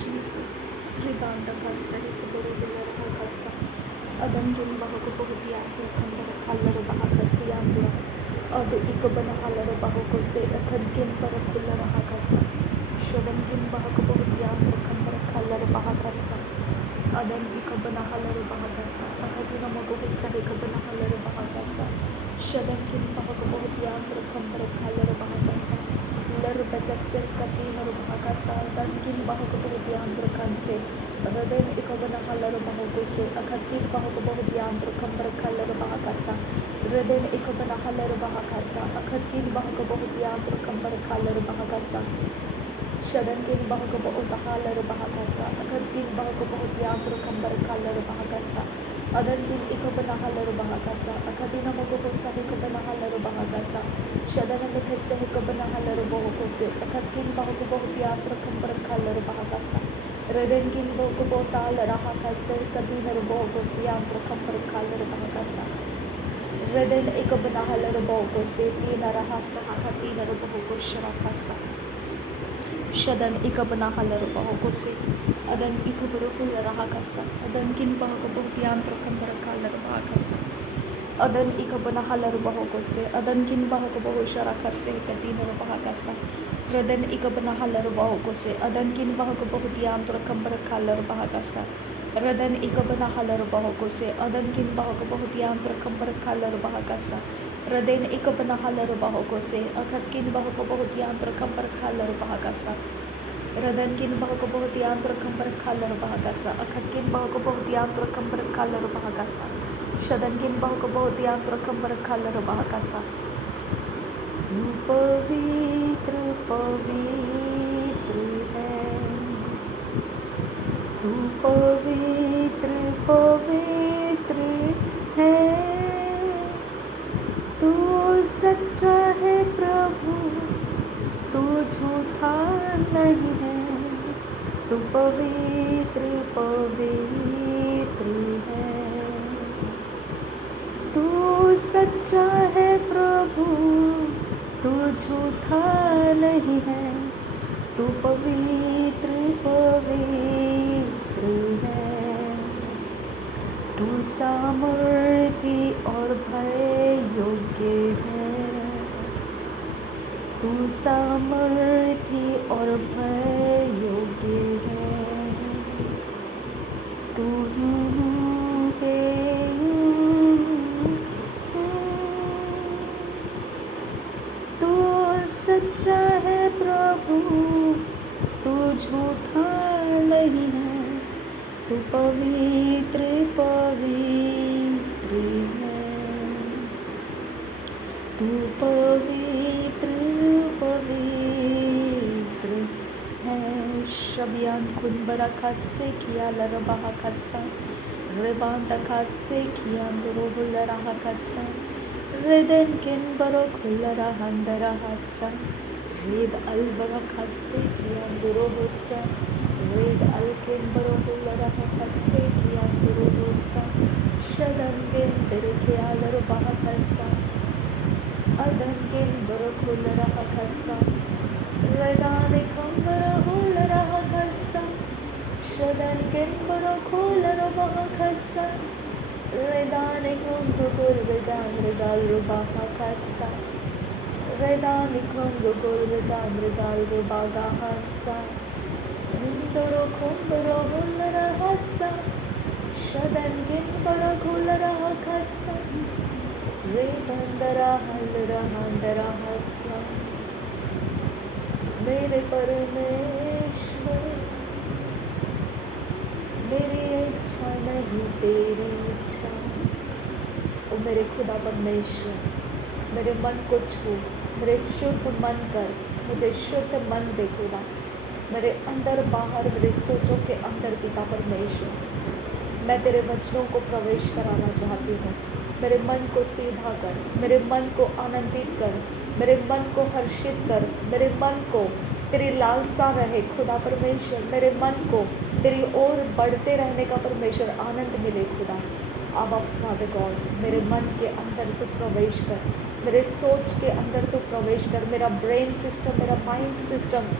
Jesus, Ridanda Kassa, Hikaburu, Kassa, Adam Gin Bahaku Bohutia, Kambara Kallar Bahakasi, Andra, Adu Ikabana Halara Bahuko say, a Kadgin Barakula Rahakasa, Shodam Gin Bahaku Bohutia, Kambara Kallar Bahakasa, Adam Ikabana Halara Bahakasa, Akadina Magohu Sahikabana Halara Bahakasa, Shodam Gin Bahaku Bohutia, Kambara Kallar Bahakasa. Larbekasir Katina Bahakasa, Dankin Bahakudiandra Kanse, Raden Ikabana Halar Bahakose, Akatin Bahakudiandra Kambar Kalar Bahakasa, Raden Ikabana Halar Bahakasa, Akatin Bahakudiandra Kambar Kalar Bahakasa, Shadankin Bahakubahalar Bahakasa, Akatin Bahakudiandra Kambar Kalar Bahakasa, Adankin Ikabana Halar Bahakasa, Akadina Magosa Hikabana Halar Bahakasa, Shadana Kase Hikabana Halar Bahakose, Akatin Bahakubohiatra Kambar Kalar Bahakasa, Redenkin Bokobota Rahakase, Kadina Bogosiantra Kambar Kalar Bahakasa, Reden Ikabana Halar Bogose, Pina Rahasa, Akatina Bohosharakasa. Shadan Ikabana Halar Bahokose, Adan Ikaburu Rahakasa, Adan Kin Bahakabotiantra Kambara Kalar Bahakasa, Adan Ikabana Halar Bahokose, Adan Kin Bahakabohusharakase, Katina Bahakasa, Radan Ikabana Halar Bahokose, Adan Kin Bahakabotiantra Kambara Kalar Bahakasa, Radan Ikabana Halar Bahokose, Adan Kin Bahakabotiantra Kambara Kalar Bahakasa, Raden Ikabana Halar Bahokose, Akatkin Bahakabotiantra Kambar Kalar Bahakasa, Radankin Bahakabotiantra Kambar Kalar Bahakasa, Akatkin Bahakabotiantra Kambar Kalar Bahakasa, Shadankin Bahakabotiantra Kambar Kalar Bahakasa. Tu pavitra pavitra hai, tu pavitra pavitra hai. तू सच्चा है प्रभु, तू झूठा नहीं है, तू पवित्र पवित्र है। तू सच्चा है प्रभु, तू झूठा नहीं है, तू पवित्र पवित्र है। तू सामर्थी और भय योग्य है, तू सामर्थी और भय योग्य है। तू तू सच्चा है प्रभु, तू झूठा नहीं है, तू पवित्र पवित्र है, तू पवित्र पवित्र है। शबियान कुंबरा खासे किया लरबाहा खासा, रेबांदा खासे किया दुरुहुलराहा खासा, रेदन किन बरो खुलरा हंदरा हासा, रेद अलबरा खासे किया दुरुहुसा, Read Alkin Barohula Hase Kiandurusa, Shadangin Berekialar Bahakasa, Adangin Barohula Hakasa, Redani Kambara Hakasa, Shadangin Barohula Bahakasa, Redani Kumbugur Vegan Regal Rubahakasa, Redani Kumbugur Vegan Regal Rubagahasa. Indoro kumbaro hullara hassa, shadan gimbara kullara hakassa, rebandara hallara handara hassa. मेरे परमेश्वर, मेरी इच्छा नहीं तेरी इच्छा। ओ मेरे खुदा परमेश्वर, मेरे मन को छू, मेरे शुद्ध मन कर, मुझे शुद्ध मन दे खुदा। मेरे अंदर बाहर, मेरे सोचों के अंदर पिता परमेश्वर, मैं तेरे वचनों को प्रवेश कराना चाहती हूँ। मेरे मन को सीधा कर, मेरे मन को आनंदित कर, मेरे मन को हर्षित कर, मेरे मन को तेरी लालसा रहे खुदा परमेश्वर, मेरे मन को तेरी ओर बढ़ते रहने का परमेश्वर आनंद मिले खुदा। अब फादर गॉड, मेरे मन के अंदर तू प्रवेश कर, मेरे सोच के अंदर तू प्रवेश कर, मेरा ब्रेन सिस्टम, मेरा माइंड सिस्टम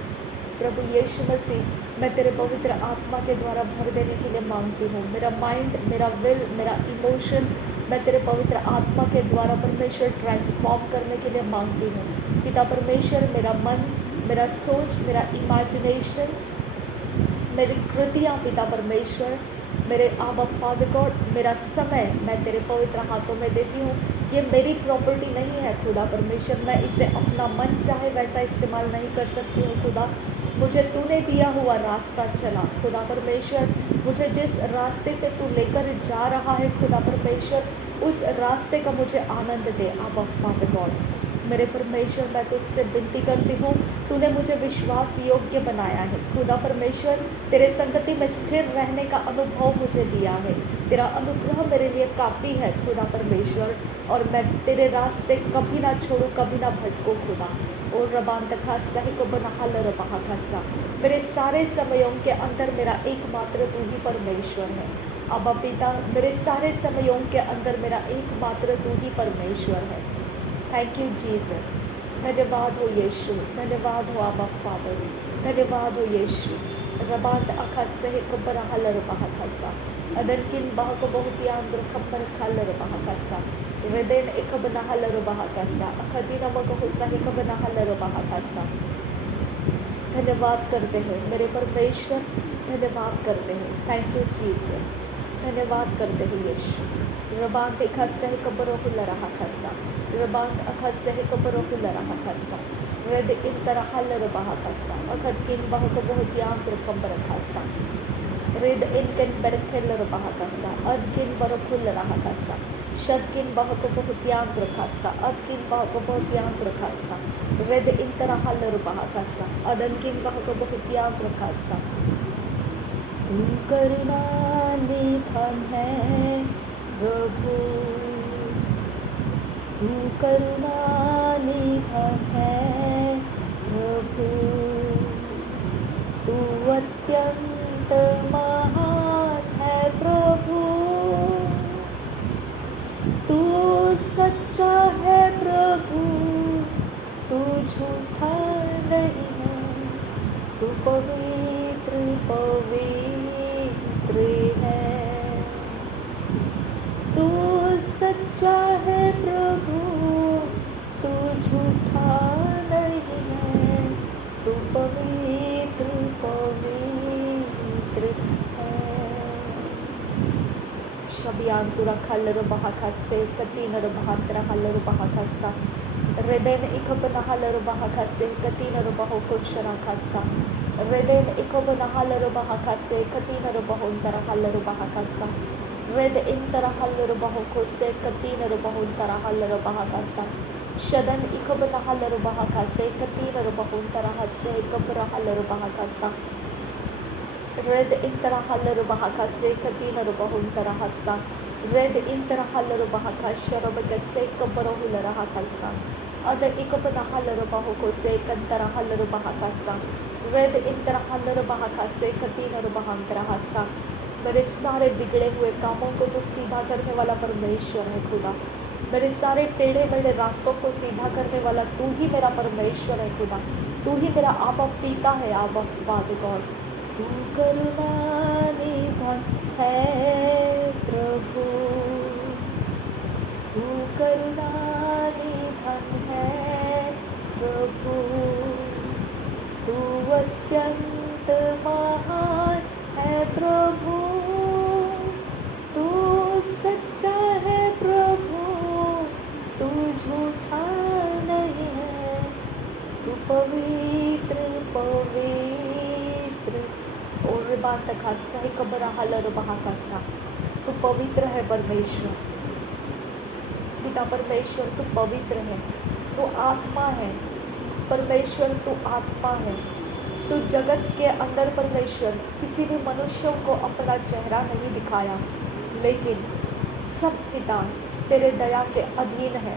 प्रभु यीशु मसीह मैं तेरे पवित्र आत्मा के द्वारा भर देने के लिए मांगती हूँ। मेरा माइंड, मेरा विल, मेरा इमोशन मैं तेरे पवित्र आत्मा के द्वारा परमेश्वर ट्रांसफॉर्म करने के लिए मांगती हूँ। पिता परमेश्वर, मेरा मन, मेरा सोच, मेरा इमेजिनेशंस, मेरी कृतियाँ पिता परमेश्वर, मेरे आबा फादर गॉड, मेरा समय मैं तेरे पवित्र हाथों में देती हूँ। ये मेरी प्रॉपर्टी नहीं है खुदा परमेश्वर, मैं इसे अपना मन चाहे वैसा इस्तेमाल नहीं कर सकती हूँ खुदा। मुझे तूने दिया हुआ रास्ता चला खुदा परमेश्वर, मुझे जिस रास्ते से तू लेकर जा रहा है खुदा परमेश्वर, उस रास्ते का मुझे आनंद दे आबा फादर गॉड। मेरे परमेश्वर, मैं तुझसे विनती करती हूँ, तूने मुझे विश्वास योग्य बनाया है खुदा परमेश्वर। तेरे संगति में स्थिर रहने का अनुभव मुझे दिया है। तेरा अनुग्रह मेरे लिए काफ़ी है खुदा परमेश्वर, और मैं तेरे रास्ते कभी ना छोड़ूँ, कभी ना भटकूँ खुदा। और रबान तखा सही को बनहाल रबा खासा, मेरे सारे समयों के अंदर मेरा एकमात्र तू ही परमेश्वर है। अबा पिता, मेरे सारे समयों के अंदर मेरा एकमात्र तू ही परमेश्वर है। Thank you Jesus. धन्यवाद हो यीशु, धन्यवाद हो आबा फादर, धन्यवाद हो यीशु। रबात अखा सही को बनहाल रबा खासा, अदर किन बाह को बहुत याद खबर खाल रबा खासा, हृदय एक बनहाल रबा खासा, अखदीना मग हो सही को बनहाल रबा खासा। धन्यवाद करते हैं मेरे परमेश्वर, धन्यवाद करते हैं। थैंक यू जीसस, धन्यवाद करते हैं यीशु। रबांत एक सही कबरों को लरहा खासा, रबांत अखा सही कबरों को लरहा खासा, वेद इन तरह हल रबा खासा, अखद किन बाह को बहुत याद खबर खासा, रेद इन किन बरखेल रबा खासा, अद किन बरखुल रहा खासा, शद किन बाह को बहुत याद खासा, अद किन बाह को बहुत याद खासा, रेद इन तरह हल रबा खासा, अदन किन बाह को बहुत याद खासा। तू करुणा निधान है प्रभु, तू करुणा निधान है प्रभु, तू अत्यंत महान है प्रभु, तू सच्चा है प्रभु, तू झूठा नहीं है, तू पवित्र पवित्र है, तू सच्चा है प्रभु, तू झूठा नहीं है, तू पवित्र पवित्र है। शबियान तुरा खल्लर बहा खासे, कतीनर बहांतरा हल्लर बहा खासा, हृदय इकबना हल्लर बहा खासे, कतीनर बहो कुशरा खासा, हृदय इकबना हल्लर बहा खासे, कतीनर बहोंतरा हल्लर बहा खासा, रेद इन तरह हल्लर बहो खुसे, कतीनर बहोंतरा हल्लर बहा खासा, शदन इकबना हल्लर बहा खासे, कतीनर बहोंतरा हसे कबरा हल्लर बहा खासा, रेद इन तरह हल्लर बहा खासे, कतीनर बहोंतरा हसा, रेद इन तरह हल्लर बहा खाशा रब कसे कबरो हुलर खासा, अद इकबना हल्लर बहो खुसे, कंतरा हल्लर बहा खासा, रेद इन तरह हल्लर बहा खासे, कतीनर बहांतरा हसा। मेरे सारे बिगड़े हुए कामों को तो सीधा करने वाला परमेश्वर है खुदा। मेरे सारे टेढ़े मेढ़े रास्तों को सीधा करने वाला तू ही मेरा परमेश्वर है खुदा। तू ही मेरा आबा पिता है, आबा फादर गॉड। तू करुणा निधान है प्रभु, तू करुणा निधान है प्रभु, तू अत्यंत महान है प्रभु, तू सच्चा है प्रभु, तू झूठा नहीं है, तू पवित्र पवित्र। और बात खासा है कबरा हलर बहा खासा, तू पवित्र है परमेश्वर, पिता परमेश्वर तू पवित्र है, तू आत्मा है परमेश्वर, तू आत्मा है। तो जगत के अंदर परमेश्वर किसी भी मनुष्यों को अपना चेहरा नहीं दिखाया, लेकिन सब पिता तेरे दया के अधीन है,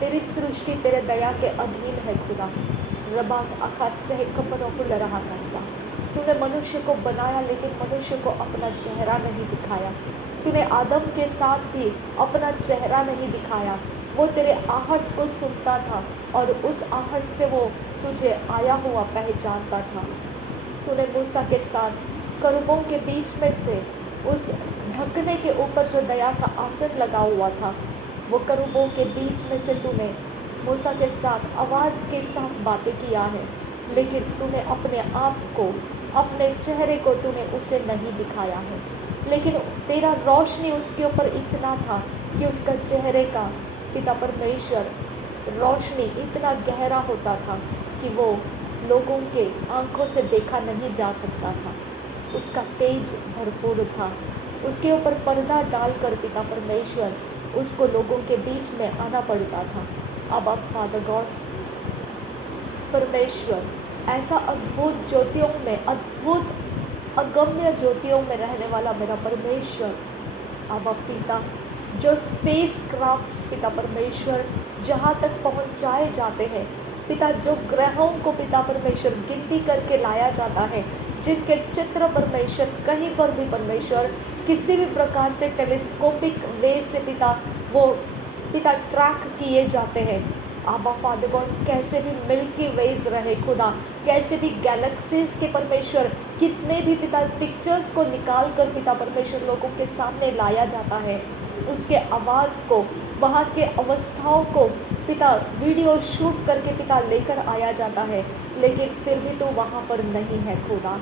तेरी सृष्टि तेरे दया के अधीन है खुदा। रबात आकाश से कपड़ों को लरहा कासा, तूने मनुष्य को बनाया लेकिन मनुष्य को अपना चेहरा नहीं दिखाया। तूने आदम के साथ भी अपना चेहरा नहीं दिखाया, वो तेरे आहट को सुनता था और उस आहट से वो तुझे आया हुआ पहचानता था। तूने मूसा के साथ करूबों के बीच में से उस ढकने के ऊपर जो दया का आसन लगा हुआ था, वो करूबों के बीच में से तूने मूसा के साथ आवाज़ के साथ बातें किया है, लेकिन तूने अपने आप को, अपने चेहरे को तूने उसे नहीं दिखाया है। लेकिन तेरा रोशनी उसके ऊपर इतना था कि उसका चेहरे का पिता परमेश्वर रोशनी इतना गहरा होता था कि वो लोगों के आंखों से देखा नहीं जा सकता था। उसका तेज भरपूर था। उसके ऊपर पर्दा डालकर पिता परमेश्वर उसको लोगों के बीच में आना पड़ता था। अब फादर गॉड परमेश्वर ऐसा अद्भुत ज्योतियों में, अद्भुत अगम्य ज्योतियों में रहने वाला मेरा परमेश्वर, अब पिता जो स्पेस क्राफ्ट्स पिता परमेश्वर जहाँ तक पहुँचाए जाते हैं, पिता जो ग्रहों को पिता परमेश्वर गिनती करके लाया जाता है, जिनके चित्र परमेश्वर कहीं पर भी परमेश्वर किसी भी प्रकार से टेलीस्कोपिक वे से पिता ट्रैक किए जाते हैं। आबा फादर गॉड कैसे भी मिल्की वेज रहे खुदा, कैसे भी गैलेक्सीज के परमेश्वर कितने भी पिता पिक्चर्स को निकाल कर पिता परमेश्वर लोगों के सामने लाया जाता है, उसके आवाज़ को, वहाँ के अवस्थाओं को पिता वीडियो शूट करके पिता लेकर आया जाता है, लेकिन फिर भी तू वहाँ पर नहीं है खुदा।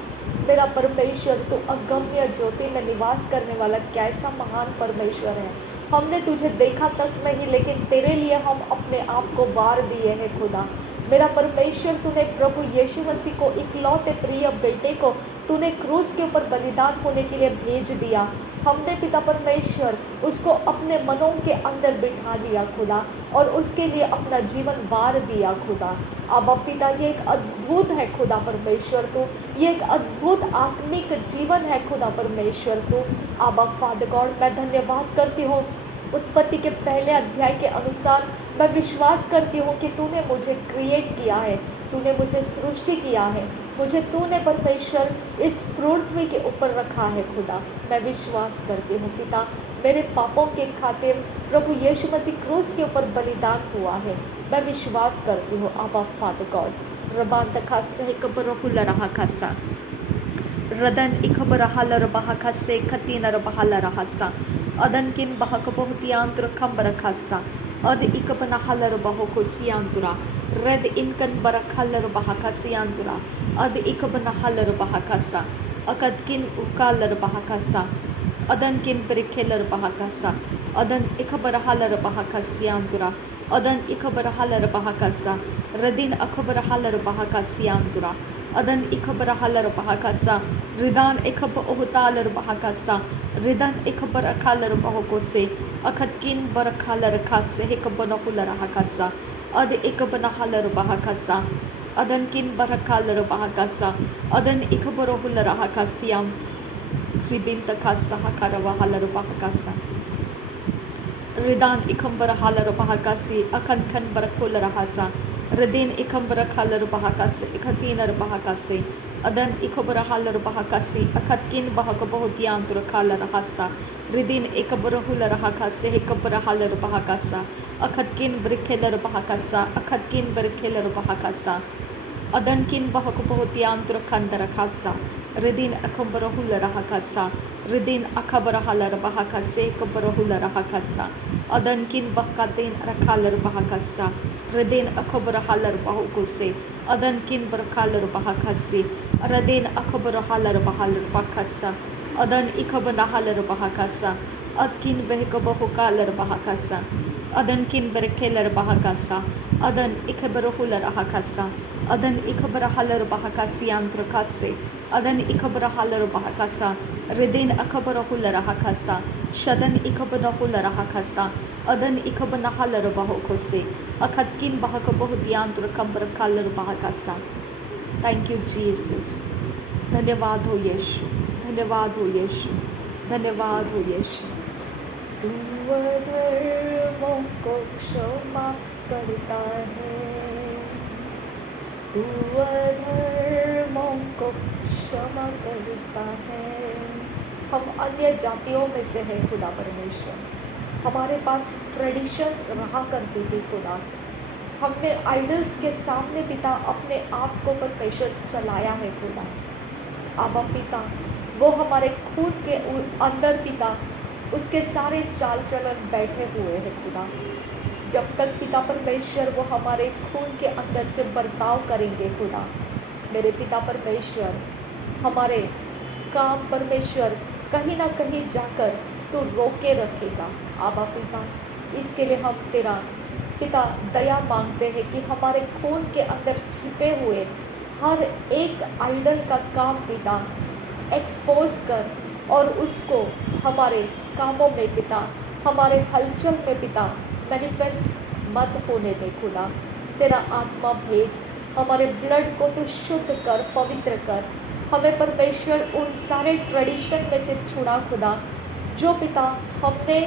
मेरा परमेश्वर तू अगम्य ज्योति में निवास करने वाला कैसा महान परमेश्वर है। हमने तुझे देखा तक नहीं, लेकिन तेरे लिए हम अपने आप को वार दिए हैं खुदा। मेरा परमेश्वर तूने प्रभु यीशु मसीह को इकलौते प्रिय बेटे को तूने क्रूस के ऊपर बलिदान होने के लिए भेज दिया। हमने पिता परमेश्वर उसको अपने मनों के अंदर बिठा दिया खुदा, और उसके लिए अपना जीवन वार दिया खुदा। अब पिता ये एक अद्भुत है खुदा परमेश्वर तू, ये एक अद्भुत आत्मिक जीवन है खुदा परमेश्वर तू। अब फादर गॉड मैं धन्यवाद करती हूँ, उत्पत्ति के पहले अध्याय के अनुसार मैं विश्वास करती हूँ कि तूने मुझे क्रिएट किया है, तूने मुझे सृष्टि किया है, मुझे तूने परमेश्वर इस पृथ्वी के ऊपर रखा है खुदा। मैं विश्वास करती हूँ पिता, मेरे पापों के खातिर प्रभु यीशु मसीह क्रूस के ऊपर बलिदान हुआ है। मैं विश्वास करती हूँ आबा फादर गॉड रबान तखासा कबरहुल रहा खासा रदन इखबरहल रबहा खासे खतीन रहल रहसा अदन किन बहक बहुतियांत्र खम्बर खासा अद इकबना हलर बहो को सियांतुरा रद इनकन बरक हलर बहा खासियांतुरा अद इकबना हलर बहा खासा अकद किन उकालर बहा खासा अदन किन परिखेलर बहा खासा अदन इखबर हलर बहा खासियांतुरा अदन इखबर हलर बहा खासा रदिन अखबर हलर बहा खासियांतुरा अदन इखबर हलर बहा खासा रिदान इखब ओहतालर बहा खासा रिदन इखबर अखालर बहो को से अखद किन बर खालर खासे हिक बनहुलर हाखासा अद इक बनहलर बहाखासा अदन किन बर खालर बहाखासा अदन इखबर हुलर हाखासियाम रिदिन तखासा हकर वहलर बहाखासा रिदान इखम्बर हालर बहाकासी अखन खन बर खुलर हासा रदीन इखम्बर खालर बहाकासे इखतीनर बहाकासे अदन इखबर हालर बहाकासी अखतकिन बहक बहुतियांतर खालर हासा रिदिन एकबर हुलर हाकासे हिकबर हालर बहाकासा अखतकिन ब्रिखेलर बहाकासा अखतकिन ब्रिखेलर बहाकासा अदन किन बहक बहुतियांतर खंदर खासा रिदिन अखबर हुलर हाकासा रिदिन अखबर हालर बहाकासे कबर हुलर हाकासा अदन किन बहकातीन रखालर बहाकासा रदीन अखबर हालर बहुकुसे अदन किन बरखालर बहाकासी रदीन अखबर हालर बहालर बहाकासा अदन इखबर हालर बहाकासा अदकिन बहक बहुकालर बहाकासा अदन किन बरखेलर बहाकासा अदन इखबर हुलर हाकासा अदन इखबर हालर बहाकासियांत्र खासे अदन इखबर हालर बहाकासा रिदिन अखबर हुलर हाकासा शदन इखबर हुलर हाकासा अदन इखबर हालर बहुकोसे अखतकिन बहक बहुतियांत्र खबर खालर बहाकासा। Thank you Jesus. धन्यवाद हो यीशु, धन्यवाद हो यीशु, धन्यवाद हो यीशु। तू अधर्मों को क्षमा करता है, तू अधर्मों को क्षमा करता है। हम अन्य जातियों में से हैं खुदा परमेश्वर, हमारे पास ट्रेडिशंस रहा करती थी खुदा, हमने आइडल्स के सामने पिता अपने आप को परमेश्वर चलाया है खुदा, आबा पिता, वो हमारे खून के अंदर पिता उसके सारे चाल चलन बैठे हुए हैं खुदा। जब तक पिता परमेश्वर वो हमारे खून के अंदर से बर्ताव करेंगे खुदा, मेरे पिता परमेश्वर, हमारे काम परमेश्वर कहीं ना कहीं जाकर तो रोके रखेगा। आबा पिता, इसके लिए हम तेरा पिता दया मांगते हैं कि हमारे खून के अंदर छिपे हुए हर एक आइडल का काम पिता एक्सपोज कर और उसको हमारे कामों में पिता, हमारे हलचल में पिता मैनिफेस्ट मत होने दे खुदा। तेरा आत्मा भेज, हमारे ब्लड को तो शुद्ध कर, पवित्र कर। हमें परमेश्वर उन सारे ट्रेडिशन में से छुड़ा खुदा, जो पिता हमने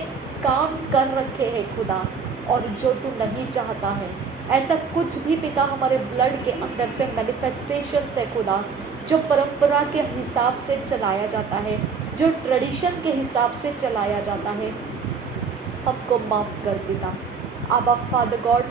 काम कर रखे हैं खुदा और जो तू नहीं चाहता है। ऐसा कुछ भी पिता हमारे ब्लड के अंदर से मैनिफेस्टेशन है खुदा, जो परंपरा के हिसाब से चलाया जाता है, जो ट्रेडिशन के हिसाब से चलाया जाता है, हमको माफ़ कर पिता। आबा फादर गॉड,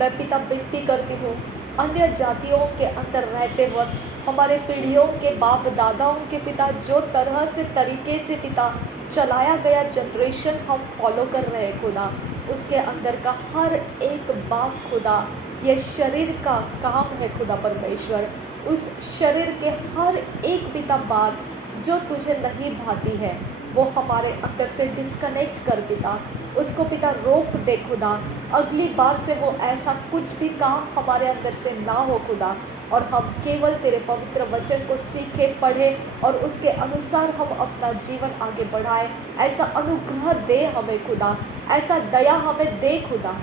मैं पिता विनती करती हूँ, अन्य जातियों के अंदर रहते वक्त हमारे पीढ़ियों के बाप दादाओं के पिता जो तरह से तरीके से पिता चलाया गया जनरेशन हम फॉलो कर रहे हैं खुदा, उसके अंदर का हर एक बात खुदा, ये शरीर का काम है खुदा परमेश्वर। उस शरीर के हर एक पिता बात जो तुझे नहीं भाती है, वो हमारे अंदर से डिस्कनेक्ट कर पिता, उसको पिता रोक दे खुदा। अगली बार से वो ऐसा कुछ भी काम हमारे अंदर से ना हो खुदा, और हम केवल तेरे पवित्र वचन को सीखे, पढ़े और उसके अनुसार हम अपना जीवन आगे बढ़ाए। ऐसा अनुग्रह दे हमें खुदा, ऐसा दया हमें दे खुदा।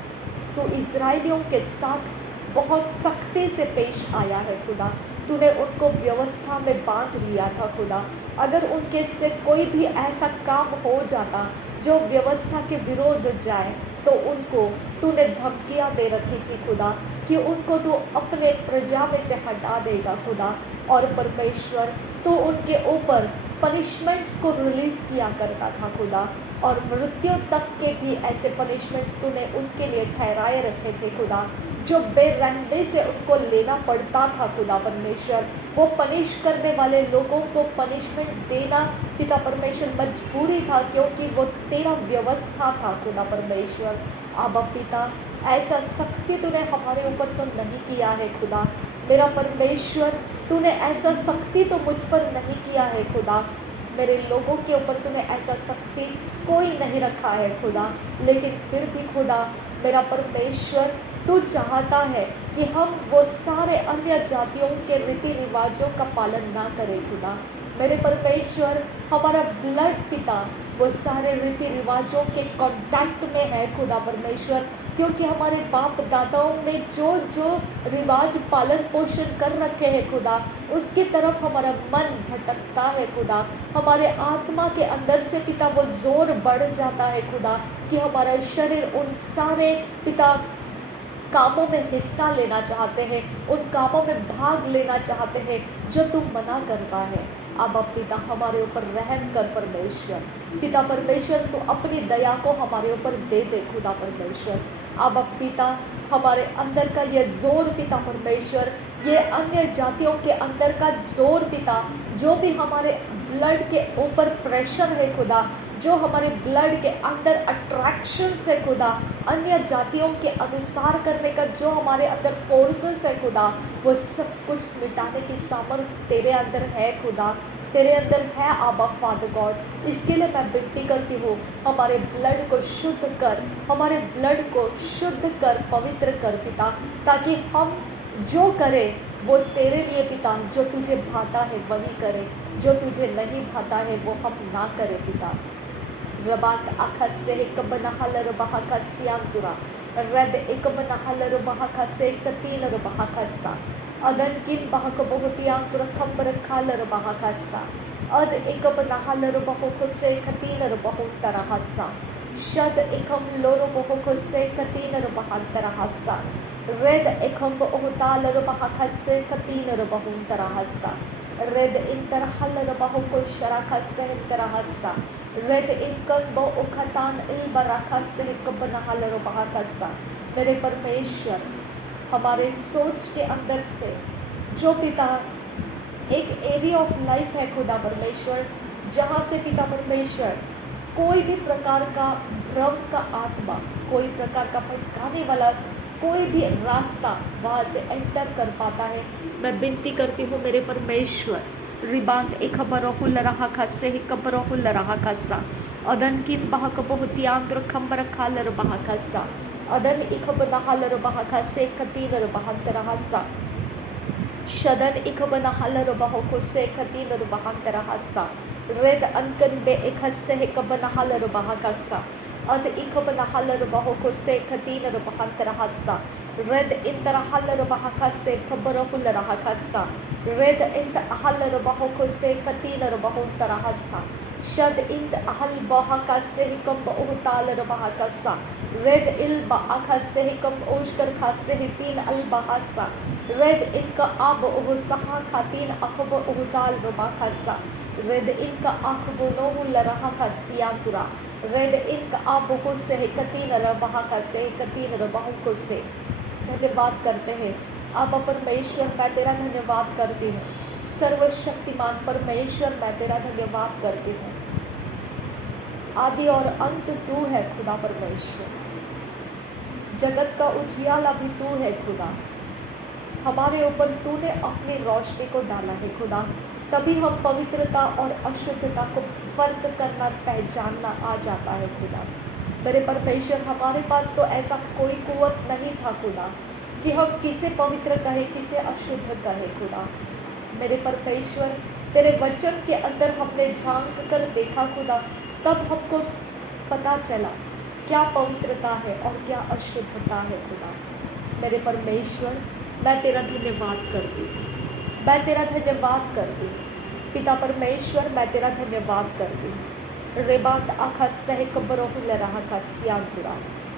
तो इज़राइलियों के साथ बहुत सख्ती से पेश आया है खुदा, तूने उनको व्यवस्था में बांध लिया था खुदा। अगर उनके से कोई भी ऐसा काम हो जाता जो व्यवस्था के विरोध जाए, तो उनको तूने धमकियां दे रखी थी खुदा कि उनको तू अपने प्रजा में से हटा देगा खुदा। और परमेश्वर, तो उनके ऊपर पनिशमेंट्स को रिलीज़ किया करता था खुदा, और मृत्यु तक के भी ऐसे पनिशमेंट्स तूने उनके लिए ठहराए रखे थे खुदा, जो बेरहमी से उनको लेना पड़ता था खुदा परमेश्वर। वो पनिश करने वाले लोगों को पनिशमेंट देना पिता परमेश्वर मजबूरी था, क्योंकि वो तेरा व्यवस्था था खुदा परमेश्वर। आबा पिता, ऐसा सख्ती तूने हमारे ऊपर तो नहीं किया है खुदा मेरा परमेश्वर, तूने ऐसा सख्ती तो मुझ पर नहीं किया है खुदा। मेरे लोगों के ऊपर तूने ऐसा सख्ती कोई नहीं रखा है खुदा, लेकिन फिर भी खुदा मेरा परमेश्वर, तू चाहता है कि हम वो सारे अन्य जातियों के रीति रिवाजों का पालन ना करें खुदा। मेरे परमेश्वर, हमारा ब्लड पिता वो सारे रीति रिवाजों के कांटेक्ट में है खुदा परमेश्वर, क्योंकि हमारे बाप दादाओं ने जो जो रिवाज पालन पोषण कर रखे हैं खुदा, उसकी तरफ हमारा मन भटकता है खुदा। हमारे आत्मा के अंदर से पिता वो जोर बढ़ जाता है खुदा, कि हमारा शरीर उन सारे पिता कामों में हिस्सा लेना चाहते हैं, उन कामों में भाग लेना चाहते हैं जो तुम मना करता है। अब पिता हमारे ऊपर रहम कर परमेश्वर। पिता परमेश्वर, तू अपनी दया को हमारे ऊपर दे दे खुदा परमेश्वर। अब पिता, हमारे अंदर का ये जोर पिता परमेश्वर, ये अन्य जातियों के अंदर का जोर पिता, जो भी हमारे ब्लड के ऊपर प्रेशर है खुदा, जो हमारे ब्लड के अंदर अट्रैक्शन है खुदा, अन्य जातियों के अनुसार करने का जो हमारे अंदर फोर्सेस है खुदा, वो सब कुछ मिटाने की सामर्थ्य तेरे अंदर है खुदा, तेरे अंदर है आबा फादर गॉड। इसके लिए मैं विनती करती हूँ, हमारे ब्लड को शुद्ध कर, हमारे ब्लड को शुद्ध कर, पवित्र कर पिता, ताकि हम जो करें वो तेरे लिए पिता, जो तुझे भाता है वही करें, जो तुझे नहीं भाता है वो हम ना करें पिता। रबात आखसे एक बनहल रबहा खस्यांतुरा रद एक बनहल रबहा खसे कतील रबहा खस्सा अदन किन बहक बहुतियांतुर खंबर खाल रबहा खस्सा अद एक बनहल रबहो खसे कतील रबहो तरहस्सा शद एकम लोरो बहो खसे कतील रबहा तरहस्सा रेद एकम बहुताल रबहा खसे कतील रबहो तरहस्सा रेद इंतरहल रबहो को शरा खसे तरहस्सा रेद इनकन बो उखतान इल बराखा से कबनहल रबहा। मेरे परमेश्वर, हमारे सोच के अंदर से जो पिता एक एरिया ऑफ लाइफ है खुदा परमेश्वर, जहाँ से पिता परमेश्वर कोई भी प्रकार का भ्रम का आत्मा, कोई प्रकार का भटकाने वाला कोई भी रास्ता वहाँ से एंटर कर पाता है। मैं विनती करती हूँ मेरे परमेश्वर, रिबांत एक बरोहुल रहा खस्से ही कबरोहुल रहा खस्सा अदन की बहक बहुतियांत्र खंबर खालर बहा खस्सा अदन इख बनहालर बहा खस्से कतीनर बहंतर हस्सा शदन इख बनहालर बहो खुस्से कतीनर बहंतर हस्सा रेद अनकन बे एक हस्से है कबनहालर बहा खस्सा अद इख बनहालर बहो खुस्से कतीनर बहंतर हस्सा रेद इंतर हलर बहा खस्से खबरोहुल रहा खस्सा रेद इंत अहलर बहो खुस्से कतीनर बहंतर हस्सा शद इंत अहल बहा खस्से हिकम बहुतालर बहा खस्सा रेद इल बहा खस्से हिकम ओशकर खस्से ही तीन अल बहासा रेद इनका आब ओह सहा खातीन अखब ओहताल रबा खस्सा रेद इनका अखब नोहुल रहा खस्सियांतुरा रेद इनका आब ओह से कतीन रबहा खस्से कतीन रबहु को से। धन्यवाद करते हैं आप परमेश्वर, मैं तेरा धन्यवाद करती हूँ। सर्वशक्तिमान परमेश्वर, मैं तेरा धन्यवाद करती हूँ। आदि और अंत तू है खुदा परमेश्वर, जगत का उजियाला भी तू है खुदा। हमारे ऊपर तूने अपनी रोशनी को डाला है खुदा, तभी हम पवित्रता और अशुद्धता को फर्क करना, पहचानना आ जाता है खुदा। मेरे परमेश्वर, हमारे पास तो ऐसा कोई कुवत नहीं था खुदा कि हम किसे पवित्र कहे किसे अशुद्ध कहे खुदा। मेरे परमेश्वर, तेरे वचन के अंदर हमने झांक कर देखा खुदा, तब हमको पता चला क्या पवित्रता है और क्या अशुद्धता है खुदा। मेरे परमेश्वर, मैं तेरा धन्यवाद करती हूँ, मैं तेरा धन्यवाद करती हूँ। पिता परमेश्वर, मैं तेरा धन्यवाद करती हूँ। रेबात आखा सहिक बरोहुल रहा का सियांतुरा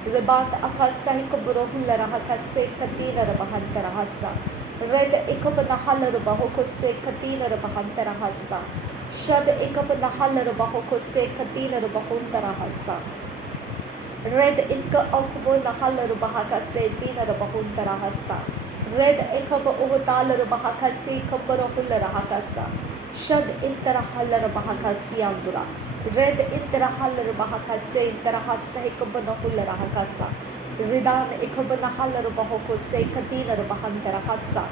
रेबात आखा सहिक बरोहुल रहा का से कतीन रबहंतर हस्सा रेद एकब नहल बहो को से कतीन रबहंतर हस्सा शद एकब नहल बहो को से कतीन रबहंतर हस्सा रेद इनका अखबो नहल रबहा का से तीन रबहंतर हस्सा रेद एकब ओहताल रबहा का से कबरोहुल रहा का सा शद इन तरह हल रबहा का सियांतुरा रेद इन तरह हल रबहा का से इन तरह सहिक बनहुल रहा का सा रिदान इकब नहल रबहो को से कतीन रबहंतर हस्सा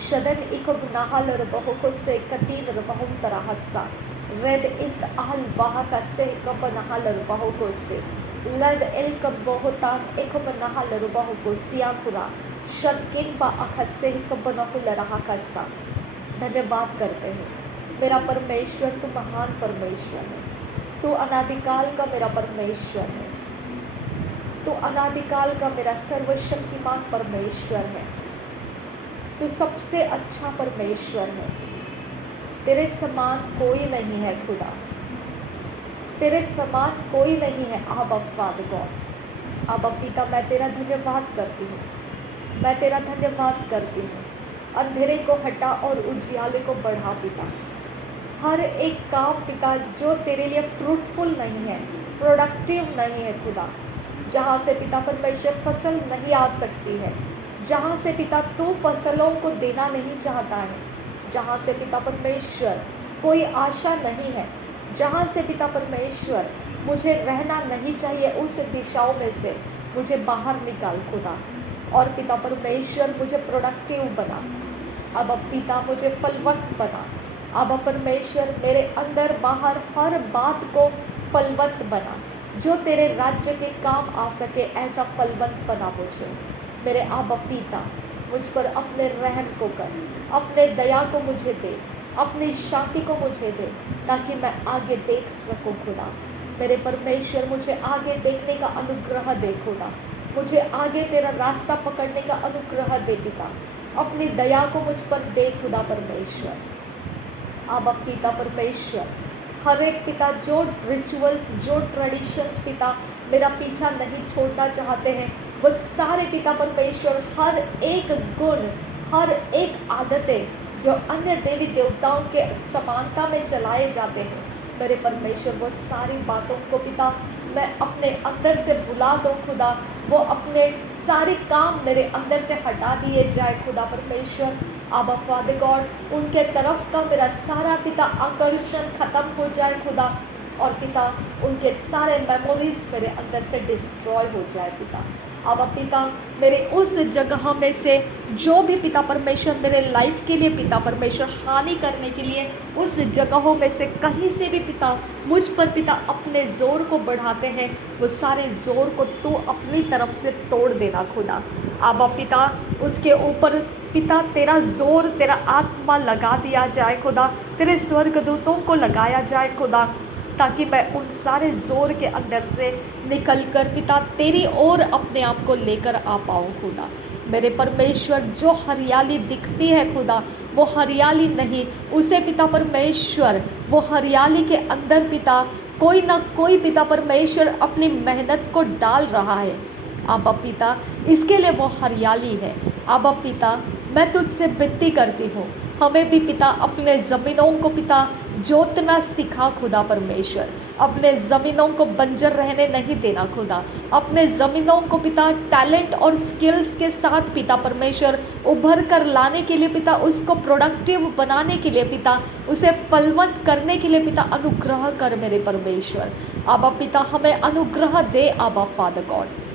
शदन इकब नहल रबहो को से कतीन रबहंतर हस्सा रेद इंत अहल बहा का से कब नहल रबहो को से लद इल कब बहुतान इकब नहल रबहो को सियांतुरा शद किन बा अखस्से कब नहुल रहा का सा। धन्यवाद करते हैं मेरा परमेश्वर, तू महान परमेश्वर है, तू अनादिकाल का मेरा परमेश्वर है, तू अनादिकाल का मेरा सर्वशक्तिमान परमेश्वर है, तू सबसे अच्छा परमेश्वर है। तेरे समान कोई नहीं है खुदा, तेरे समान कोई नहीं है। आबा फादर गॉड, आबा पिता, मैं तेरा धन्यवाद करती हूँ, मैं तेरा धन्यवाद करती हूँ। अंधेरे को हटा और उजियाले को बढ़ा पिता। हर एक काम पिता जो तेरे लिए फ्रूटफुल नहीं है, प्रोडक्टिव नहीं है खुदा, जहाँ से पिता परमेश्वर फसल नहीं आ सकती है, जहाँ से पिता तू फसलों को देना नहीं चाहता है, जहाँ से पिता परमेश्वर कोई आशा नहीं है, जहाँ से पिता परमेश्वर मुझे रहना नहीं चाहिए, उस दिशाओं में से मुझे बाहर निकाल खुदा। और पिता परमेश्वर मुझे प्रोडक्टिव बना, अब पिता मुझे फलवंत बना। अब परमेश्वर मेरे अंदर बाहर हर बात को फलवंत बना, जो तेरे राज्य के काम आ सके ऐसा फलवंत बना मुझे। मेरे आबा पिता, मुझ पर अपने रहम को कर, अपने दया को मुझे दे, अपनी शांति को मुझे दे, ताकि मैं आगे देख सकूं खुदा। मेरे परमेश्वर मुझे आगे देखने का अनुग्रह दे खुदा, मुझे आगे तेरा रास्ता पकड़ने का अनुग्रह दे पिता। अपनी दया को मुझ पर दे खुदा परमेश्वर। आबा पिता परमेश्वर, हर एक पिता जो रिचुअल्स, जो ट्रेडिशंस पिता मेरा पीछा नहीं छोड़ना चाहते हैं, वो सारे पिता परमेश्वर हर एक गुण, हर एक आदतें जो अन्य देवी देवताओं के समानता में चलाए जाते हैं, मेरे परमेश्वर वो सारी बातों को पिता मैं अपने अंदर से भुला दूँ खुदा। वो अपने सारे काम मेरे अंदर से हटा दिए जाए खुदा परमेश्वर। आबा फादर गॉड, उनके तरफ का मेरा सारा पिता आकर्षण खत्म हो जाए खुदा, और पिता उनके सारे मेमोरीज मेरे अंदर से डिस्ट्रॉय हो जाए पिता। अब पिता मेरे उस जगह में से जो भी पिता परमेश्वर मेरे लाइफ के लिए पिता परमेश्वर हानि करने के लिए उस जगहों में से कहीं से भी पिता मुझ पर पिता अपने ज़ोर को बढ़ाते हैं, वो सारे ज़ोर को तू अपनी तरफ से तोड़ देना खुदा। आबा पिता उसके ऊपर पिता तेरा ज़ोर, तेरा आत्मा लगा दिया जाए खुदा, तेरे स्वर्गदूतों को लगाया जाए खुदा, ताकि मैं उन सारे ज़ोर के अंदर से निकल कर पिता तेरी ओर अपने आप को लेकर आ पाऊँ खुदा। मेरे परमेश्वर जो हरियाली दिखती है खुदा, वो हरियाली नहीं, उसे पिता परमेश्वर वो हरियाली के अंदर पिता कोई ना कोई पिता परमेश्वर अपनी मेहनत को डाल रहा है। आबा पिता इसके लिए वो हरियाली है। आबा पिता मैं तुझसे विनती करती हूँ, हमें भी पिता अपने ज़मीनों को पिता जोतना सिखा खुदा परमेश्वर, अपने ज़मीनों को बंजर रहने नहीं देना खुदा, अपने ज़मीनों को पिता टैलेंट और स्किल्स के साथ पिता परमेश्वर उभर कर लाने के लिए पिता, उसको प्रोडक्टिव बनाने के लिए पिता, उसे फलवंत करने के लिए पिता अनुग्रह कर मेरे परमेश्वर। आबा पिता हमें अनुग्रह दे आबा फादर गॉड।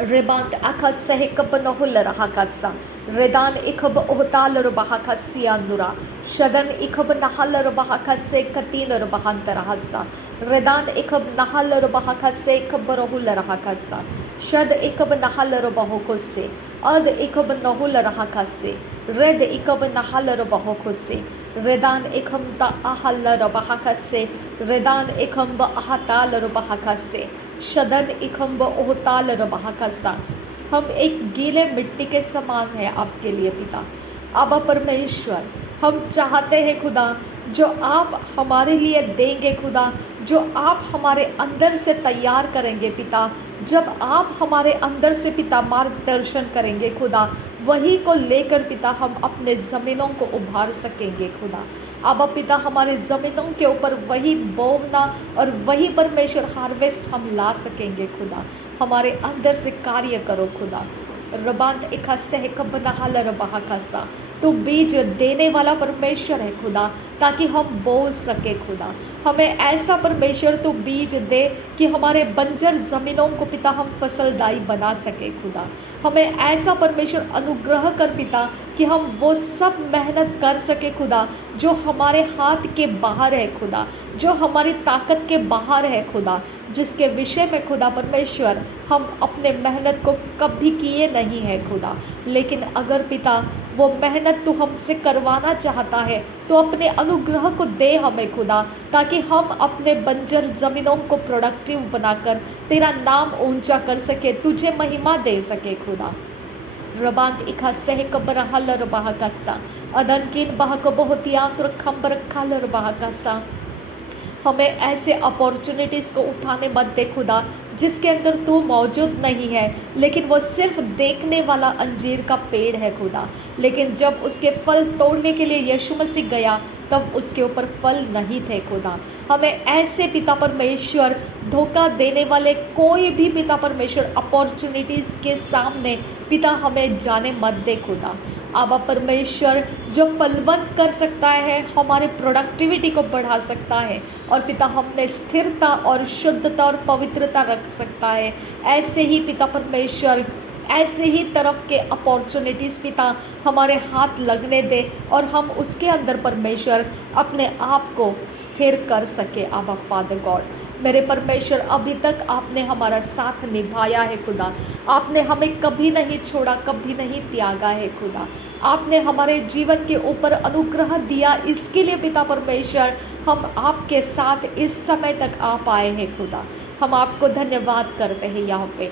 रेबांत आखा सहकब नहुल रहा कसा रेदान इखब ओहताल रबहा खसियानुरा शदन इखब नहल रबहा खसे कतीन रबहांत रहसा रेदान इखब नहल रबहा खसे इखब रहुल रहा कसा शद इखब नहल रबहो खुसे अद इखब नहुल रहा खसे रेद इखब नहल रबहो खुसे रेदान इखम ता आहल रबहा खसे रेदान इखम ब आहताल रबहा खसे शदन इखम ब ओहताल रबहा खसा। हम एक गीले मिट्टी के समान है आपके लिए पिता। आबा परमेश्वर हम चाहते हैं खुदा, जो आप हमारे लिए देंगे खुदा, जो आप हमारे अंदर से तैयार करेंगे पिता, जब आप हमारे अंदर से पिता मार्गदर्शन करेंगे खुदा, वही को लेकर पिता हम अपने ज़मीनों को उभार सकेंगे खुदा। आबा पिता हमारे ज़मीनों के ऊपर वही बोवना और वही परमेश्वर हार्वेस्ट हम ला सकेंगे खुदा। हमारे अंदर से कार्य करो खुदा। रबांत एका सहकब नहल रबहा खसा, तो बीज देने वाला परमेश्वर है खुदा, ताकि हम बो सके खुदा। हमें ऐसा परमेश्वर तो बीज दे कि हमारे बंजर ज़मीनों को पिता हम फसलदायी बना सके खुदा। हमें ऐसा परमेश्वर अनुग्रह कर पिता कि हम वो सब मेहनत कर सके खुदा जो हमारे हाथ के बाहर है खुदा, जो हमारी ताकत के बाहर है खुदा, जिसके विषय में खुदा परमेश्वर हम अपने मेहनत को कभी किए नहीं है खुदा। लेकिन अगर पिता वो मेहनत तू हमसे करवाना चाहता है तो अपने अनुग्रह को दे हमें खुदा, ताकि हम अपने बंजर ज़मीनों को प्रोडक्टिव बनाकर तेरा नाम ऊंचा कर सके, तुझे महिमा दे सके खुदा। रबांत इखा सहकब रहल रबहा कसा अदन किन बहक बहुत यांत्र खम्बर खाल रबहा कसा। हमें ऐसे अपॉर्चुनिटीज़ को उठाने मत दे खुदा जिसके अंदर तू मौजूद नहीं है, लेकिन वो सिर्फ देखने वाला अंजीर का पेड़ है खुदा। लेकिन जब उसके फल तोड़ने के लिए यीशु मसीह गया तब उसके ऊपर फल नहीं थे खुदा। हमें ऐसे पिता परमेश्वर धोखा देने वाले कोई भी पिता परमेश्वर अपॉर्चुनिटीज़ के सामने पिता हमें जाने मत दे खुदा। आबा परमेश्वर जो फलवंत कर सकता है, हमारे प्रोडक्टिविटी को बढ़ा सकता है और पिता हम में स्थिरता और शुद्धता और पवित्रता रख सकता है, ऐसे ही पिता परमेश्वर ऐसे ही तरफ के अपॉर्चुनिटीज़ पिता हमारे हाथ लगने दे और हम उसके अंदर परमेश्वर अपने आप को स्थिर कर सके। आबा फादर गॉड, मेरे परमेश्वर अभी तक आपने हमारा साथ निभाया है खुदा। आपने हमें कभी नहीं छोड़ा, कभी नहीं त्यागा है खुदा। आपने हमारे जीवन के ऊपर अनुग्रह दिया, इसके लिए पिता परमेश्वर हम आपके साथ इस समय तक आ पाए हैं खुदा। हम आपको धन्यवाद करते हैं यहाँ पे।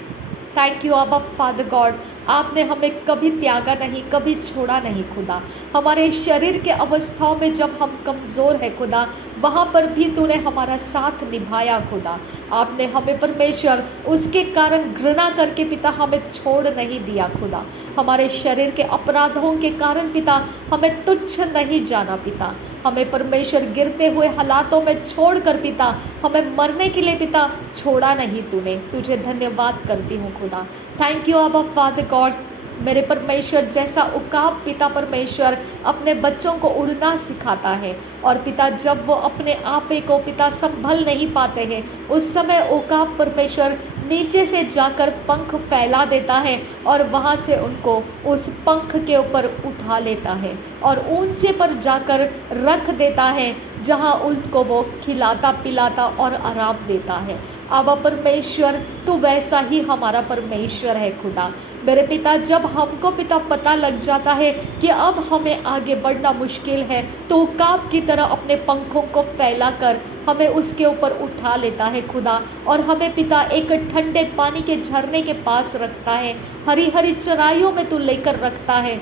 थैंक यू आबा फादर गॉड, आपने हमें कभी त्यागा नहीं, कभी छोड़ा नहीं खुदा। हमारे शरीर के अवस्थाओं में जब हम कमज़ोर है खुदा, वहाँ पर भी तूने हमारा साथ निभाया खुदा। आपने हमें परमेश्वर उसके कारण घृणा करके पिता हमें छोड़ नहीं दिया खुदा। हमारे शरीर के अपराधों के कारण पिता हमें तुच्छ नहीं जाना पिता। हमें परमेश्वर गिरते हुए हालातों में छोड़कर पिता हमें मरने के लिए पिता छोड़ा नहीं तूने। तुझे धन्यवाद करती हूँ खुदा। थैंक यू आबा फादर गॉड। मेरे परमेश्वर, जैसा उकाब पिता परमेश्वर अपने बच्चों को उड़ना सिखाता है, और पिता जब वो अपने आपे को पिता संभल नहीं पाते हैं, उस समय उकाब परमेश्वर नीचे से जाकर पंख फैला देता है और वहाँ से उनको उस पंख के ऊपर उठा लेता है और ऊंचे पर जाकर रख देता है, जहाँ उनको वो खिलाता पिलाता और आराम देता है। आबा परमेश्वर, तो वैसा ही हमारा परमेश्वर है खुदा। मेरे पिता, जब हमको पिता पता लग जाता है कि अब हमें आगे बढ़ना मुश्किल है, तो उकाब की तरह अपने पंखों को फैलाकर हमें उसके ऊपर उठा लेता है खुदा, और हमें पिता एक ठंडे पानी के झरने के पास रखता है, हरी हरी चराइयों में तू लेकर रखता है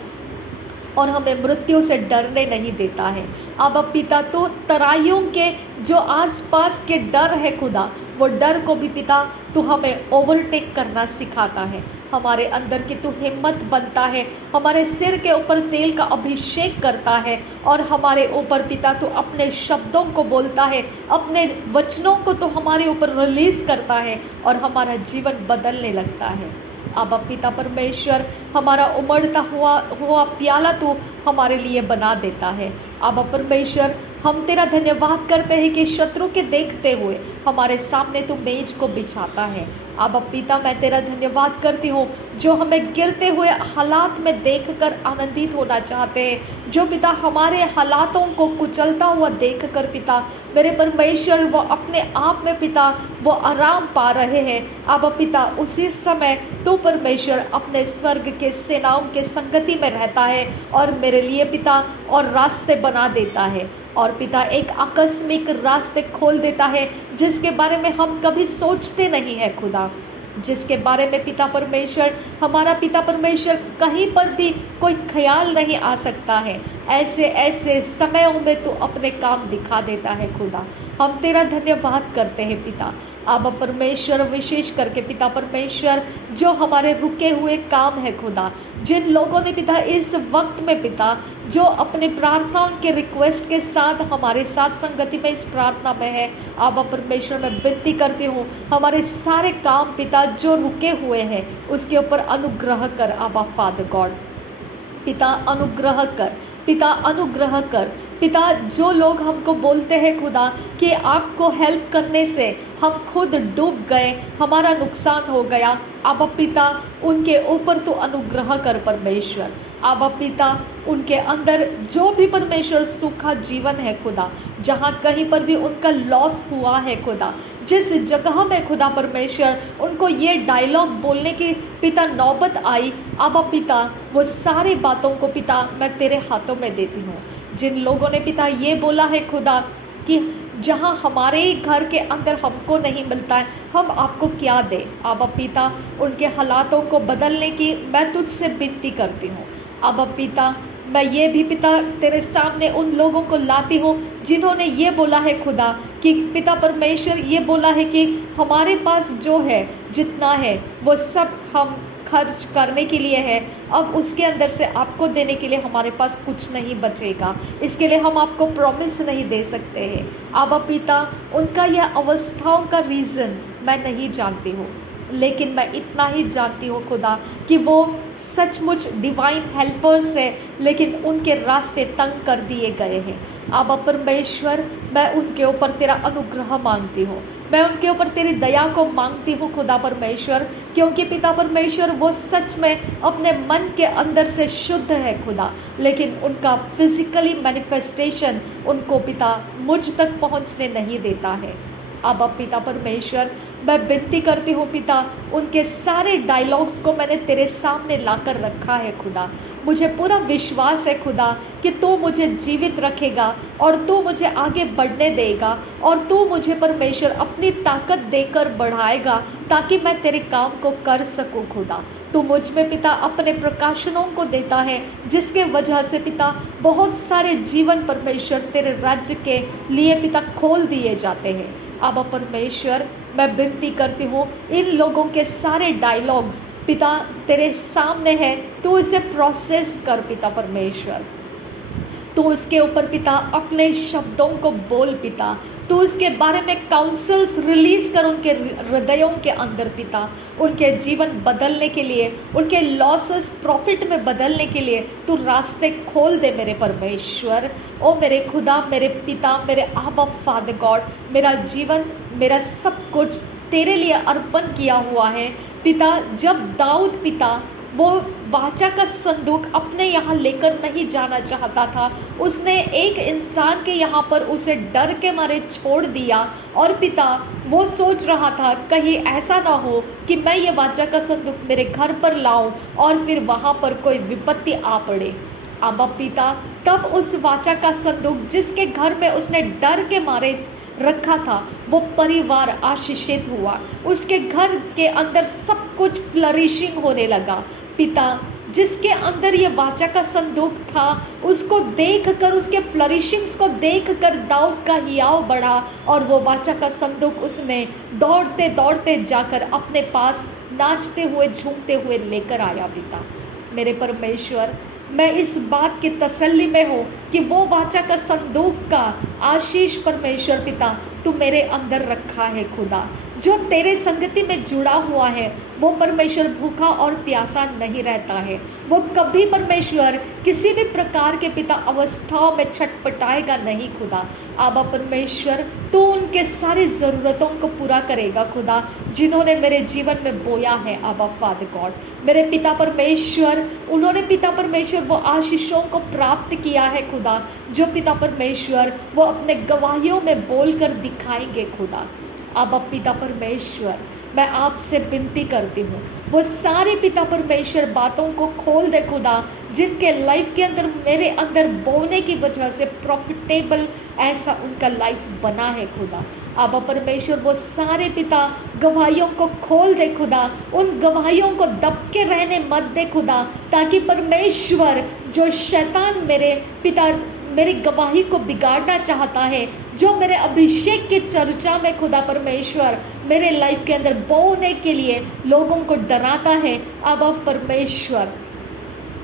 और हमें मृत्यु से डरने नहीं देता है। अब पिता, तो तराइयों के जो आसपास के डर है खुदा, वो डर को भी पिता तू हमें ओवरटेक करना सिखाता है। हमारे अंदर की तू हिम्मत बनता है, हमारे सिर के ऊपर तेल का अभिषेक करता है और हमारे ऊपर पिता तू अपने शब्दों को बोलता है, अपने वचनों को तो हमारे ऊपर रिलीज़ करता है और हमारा जीवन बदलने लगता है। अब पिता परमेश्वर, हमारा उमड़ता हुआ प्याला तू हमारे लिए बना देता है। अब परमेश्वर, हम तेरा धन्यवाद करते हैं कि शत्रु के देखते हुए हमारे सामने तू मेज को बिछाता है। अब पिता, मैं तेरा धन्यवाद करती हूँ जो हमें गिरते हुए हालात में देखकर आनंदित होना चाहते हैं, जो पिता हमारे हालातों को कुचलता हुआ देखकर पिता मेरे परमेश्वर वो अपने आप में पिता वो आराम पा रहे हैं। अब पिता, उसी समय तू परमेश्वर अपने स्वर्ग के सेनाओं के संगति में रहता है और मेरे लिए पिता और रास्ते बना देता है, और पिता एक आकस्मिक रास्ते खोल देता है जिसके बारे में हम कभी सोचते नहीं हैं खुदा, जिसके बारे में पिता परमेश्वर, हमारा पिता परमेश्वर कहीं पर भी कोई ख्याल नहीं आ सकता है। ऐसे ऐसे समयों में तू अपने काम दिखा देता है खुदा। हम तेरा धन्यवाद करते हैं पिता। अब परमेश्वर, विशेष करके पिता परमेश्वर, जो हमारे रुके हुए काम है खुदा, जिन लोगों ने पिता इस वक्त में पिता जो अपने प्रार्थनाओं के रिक्वेस्ट के साथ हमारे साथ संगति में इस प्रार्थना में है, अब परमेश्वर मैं विनती करती हूँ, हमारे सारे काम पिता जो रुके हुए हैं उसके ऊपर अनुग्रह कर। आबा फादर गॉड, पिता अनुग्रह कर, पिता अनुग्रह कर। पिता, जो लोग हमको बोलते हैं खुदा कि आपको हेल्प करने से हम खुद डूब गए, हमारा नुकसान हो गया, अब पिता उनके ऊपर तो अनुग्रह कर परमेश्वर। अब पिता, उनके अंदर जो भी परमेश्वर सूखा जीवन है खुदा, जहाँ कहीं पर भी उनका लॉस हुआ है खुदा, जिस जगह में खुदा परमेश्वर उनको ये डायलॉग बोलने की पिता नौबत आई, अब पिता वो सारी बातों को पिता मैं तेरे हाथों में देती हूँ। जिन लोगों ने पिता ये बोला है खुदा कि जहाँ हमारे ही घर के अंदर हमको नहीं मिलता है, हम आपको क्या दें, अब पिता उनके हालातों को बदलने की मैं तुझसे विनती करती हूँ। अब पिता, मैं ये भी पिता तेरे सामने उन लोगों को लाती हूँ जिन्होंने ये बोला है खुदा कि पिता परमेश्वर ये बोला है कि हमारे पास जो है जितना है वो सब हम खर्च करने के लिए है, अब उसके अंदर से आपको देने के लिए हमारे पास कुछ नहीं बचेगा, इसके लिए हम आपको प्रॉमिस नहीं दे सकते हैं। अब पिता, उनका यह अवस्थाओं का रीज़न मैं नहीं जानती हूँ, लेकिन मैं इतना ही जानती हूँ खुदा कि वो सचमुच डिवाइन हेल्पर्स है, लेकिन उनके रास्ते तंग कर दिए गए हैं। अब परमेश्वर, मैं उनके ऊपर तेरा अनुग्रह मांगती हूँ, मैं उनके ऊपर तेरी दया को मांगती हूँ खुदा परमेश्वर, क्योंकि पिता परमेश्वर वो सच में अपने मन के अंदर से शुद्ध है खुदा, लेकिन उनका फिजिकली मैनिफेस्टेशन उनको पिता मुझ तक पहुँचने नहीं देता है। अब पिता परमेश्वर, मैं विनती करती हूँ पिता, उनके सारे डायलॉग्स को मैंने तेरे सामने लाकर रखा है खुदा। मुझे पूरा विश्वास है खुदा कि तू मुझे जीवित रखेगा और तू मुझे आगे बढ़ने देगा और तू मुझे परमेश्वर अपनी ताकत देकर बढ़ाएगा ताकि मैं तेरे काम को कर सकूँ खुदा। तू मुझ में पिता अपने प्रकाशनों को देता है, जिसके वजह से पिता बहुत सारे जीवन परमेश्वर तेरे राज्य के लिए पिता खोल दिए जाते हैं। अब परमेश्वर, मैं विनती करती हूँ, इन लोगों के सारे डायलॉग्स पिता तेरे सामने है, तू इसे प्रोसेस कर पिता परमेश्वर। तू उसके ऊपर पिता अपने शब्दों को बोल पिता, तू उसके बारे में काउंसल्स रिलीज कर उनके हृदयों के अंदर पिता, उनके जीवन बदलने के लिए, उनके लॉसेस प्रॉफिट में बदलने के लिए तू रास्ते खोल दे मेरे परमेश्वर। ओ मेरे खुदा, मेरे पिता, मेरे आबा फादर गॉड, मेरा जीवन, मेरा सब कुछ तेरे लिए अर्पण किया हुआ है पिता। जब दाऊद पिता वो वाचा का संदूक अपने यहाँ लेकर नहीं जाना चाहता था, उसने एक इंसान के यहाँ पर उसे डर के मारे छोड़ दिया, और पिता वो सोच रहा था कहीं ऐसा ना हो कि मैं ये वाचा का संदूक मेरे घर पर लाऊं और फिर वहाँ पर कोई विपत्ति आ पड़े। आबा पिता, तब उस वाचा का संदूक जिसके घर में उसने डर के मारे रखा था, वो परिवार आशीषित हुआ, उसके घर के अंदर सब कुछ फ्लरिशिंग होने लगा पिता। जिसके अंदर ये वाचा का संदूक था, उसको देखकर, उसके फ्लरिशिंग्स को देखकर दाऊद का हियाव बढ़ा, और वो वाचा का संदूक उसने दौड़ते दौड़ते जाकर अपने पास नाचते हुए झूमते हुए लेकर आया पिता। मेरे परमेश्वर, मैं इस बात की तसल्ली में हूँ कि वो वाचा का संदूक का आशीष परमेश्वर पिता तू मेरे अंदर रखा है खुदा। जो तेरे संगति में जुड़ा हुआ है वो परमेश्वर भूखा और प्यासा नहीं रहता है, वो कभी परमेश्वर किसी भी प्रकार के पिता अवस्थाओं में छटपटाएगा नहीं खुदा। आबा परमेश्वर, तू उनके सारी ज़रूरतों को पूरा करेगा खुदा, जिन्होंने मेरे जीवन में बोया है। आबा फादर गॉड, मेरे पिता परमेश्वर, उन्होंने पिता परमेश्वर वो आशीषों को प्राप्त किया है खुदा, जो पिता परमेश्वर वो अपने गवाहियों में बोलकर दिखाएंगे खुदा। अब पिता परमेश्वर, मैं आपसे विनती करती हूँ, वो सारे पिता परमेश्वर बातों को खोल दे खुदा, जिनके लाइफ के अंदर मेरे अंदर बोने की वजह से प्रॉफिटेबल ऐसा उनका लाइफ बना है खुदा। अब परमेश्वर वो सारे पिता गवाहियों को खोल दे खुदा, उन गवाहियों को दबके रहने मत दे खुदा, ताकि परमेश्वर जो शैतान मेरे पिता मेरी गवाही को बिगाड़ना चाहता है, जो मेरे अभिषेक की चर्चा में खुदा परमेश्वर मेरे लाइफ के अंदर बोने के लिए लोगों को डराता है, अब परमेश्वर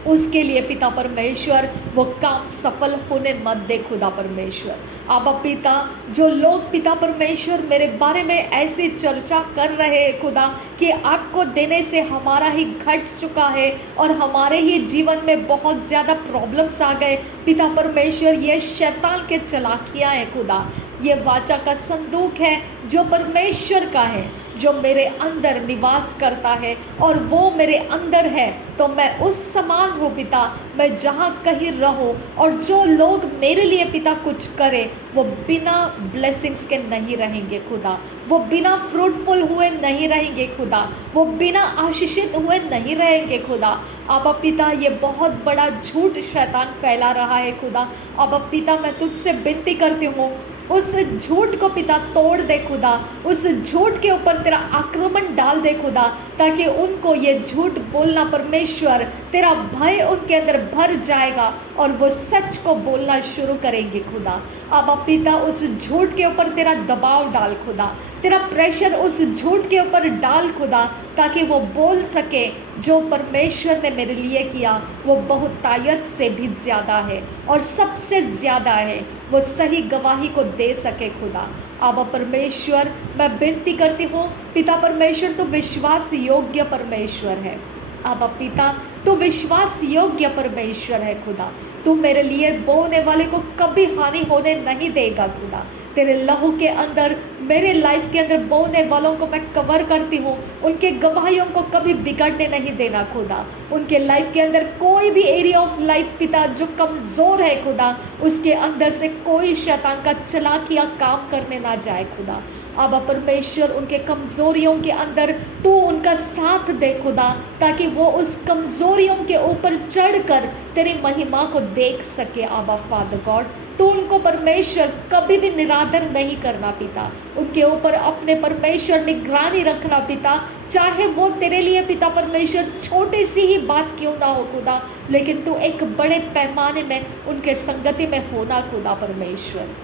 उसके लिए पिता परमेश्वर वो काम सफल होने मत दे खुदा परमेश्वर। आबा पिता, जो लोग पिता परमेश्वर मेरे बारे में ऐसी चर्चा कर रहे हैं खुदा कि आपको देने से हमारा ही घट चुका है और हमारे ही जीवन में बहुत ज़्यादा प्रॉब्लम्स आ गए, पिता परमेश्वर ये शैतान के चालाकियाँ हैं खुदा। ये वाचा का संदूक है जो परमेश्वर का है, जो मेरे अंदर निवास करता है और वो मेरे अंदर है, तो मैं उस समान हूँ पिता। मैं जहाँ कहीं रहूँ और जो लोग मेरे लिए पिता कुछ करें, वो बिना ब्लेसिंग्स के नहीं रहेंगे खुदा, वो बिना फ्रूटफुल हुए नहीं रहेंगे खुदा, वो बिना आशीषित हुए नहीं रहेंगे खुदा। अब पिता, ये बहुत बड़ा झूठ शैतान फैला रहा है खुदा। अब पिता, मैं तुझसे विनती करती हूँ, उस झूठ को पिता तोड़ दे खुदा, उस झूठ के ऊपर तेरा आक्रमण डाल दे खुदा, ताकि उनको ये झूठ बोलना परमेश्वर, तेरा भय उनके अंदर भर जाएगा और वो सच को बोलना शुरू करेंगे खुदा। अब पिता, उस झूठ के ऊपर तेरा दबाव डाल खुदा, तेरा प्रेशर उस झूठ के ऊपर डाल खुदा, ताकि वो बोल सके जो परमेश्वर ने मेरे लिए किया वो बहुतायत से भी ज़्यादा है और सबसे ज़्यादा है, वो सही गवाही को दे सके खुदा। अब परमेश्वर, मैं विनती करती हूँ पिता परमेश्वर, तो विश्वास योग्य परमेश्वर है। अब पिता, तो विश्वास योग्य परमेश्वर है खुदा, तू मेरे लिए बोने वाले को कभी हानि होने नहीं देगा खुदा। तेरे लहू के अंदर मेरे लाइफ के अंदर बोने वालों को मैं कवर करती हूँ, उनके गवाहियों को कभी बिगड़ने नहीं देना खुदा। उनके लाइफ के अंदर कोई भी एरिया ऑफ लाइफ पिता जो कमज़ोर है खुदा, उसके अंदर से कोई शैतान का चलाकिया काम करने ना जाए खुदा। अब परमेश्वर, उनके कमज़ोरियों के अंदर तू उनका साथ दे खुदा, ताकि वो उस कमज़ोरियों के ऊपर चढ़कर तेरी महिमा को देख सके। आबा फादर गॉड, तो उनको परमेश्वर कभी भी निरादर नहीं करना पिता, उनके ऊपर अपने परमेश्वर निगरानी रखना पिता, चाहे वो तेरे लिए पिता परमेश्वर छोटी सी ही बात क्यों ना हो खुदा, लेकिन तू एक बड़े पैमाने में उनके संगति में होना खुदा परमेश्वर।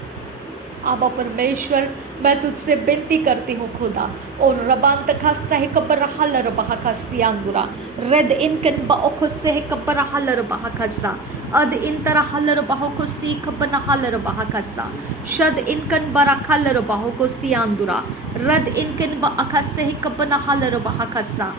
आबा परमेश्वर, मैं तुझसे विनती करती हूँ खुदा, और रबान तखा सह कबर हलर बहा का सियांदुरा रेद इनकन बाओ सह कबर हलर बहा कसा अद इन तरह हलर बहो को सीख बना हलर बहा कसा शद इनकन बरा हलर बहो को सियांदुरा रद इनकन बा अखा सह कबना हलर बहा कसा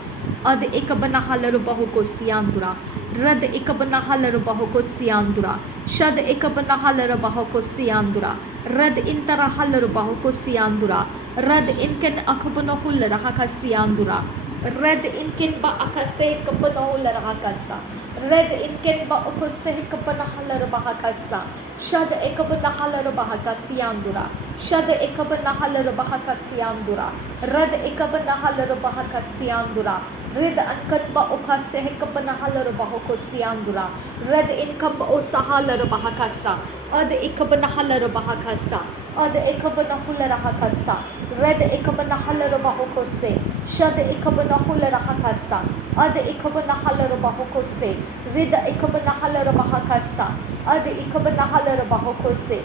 अद एक बना हलर बहो को सियांदुरा रद एक बना हलर बहो को सियांदुरा शद एक बना हलर बहो को सियांदुरा रद इन तरह हलर बहो को सियांदुरा रद इनकन अखबनो हुल रहा का सियांदुरा रद इनकन बा अखा से कबनो हुल रहा कसा रद इनकन बा अखो से कबना हलर बहा कसा शद एक बना हलर बहा का सियांदुरा शद एक बना हलर बहा का सियांदुरा रद एक बना हलर बहा का सियांदुरा रद अनकन बा उखा से कबना हलर बहो को सियांदुरा रद इनकम ओ सहालर बहा कसा अद एक बना हलर बहा कसा अद एक बना हुल रहा कसा रद एक बना हलर बहो को से शद एक बना हुल रहा कसा अद एक बना हलर बहो को से रिद एक बना हलर बहा कसा अद एक बना हलर बहो को से।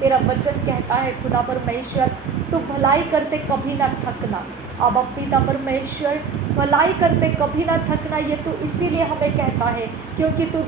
तेरा वचन कहता है खुदा परमेश्वर, तू भलाई करते कभी ना थकना। अब पिता परमेश्वर, भलाई करते कभी ना थकना, ये तू इसीलिए हमें कहता है क्योंकि तू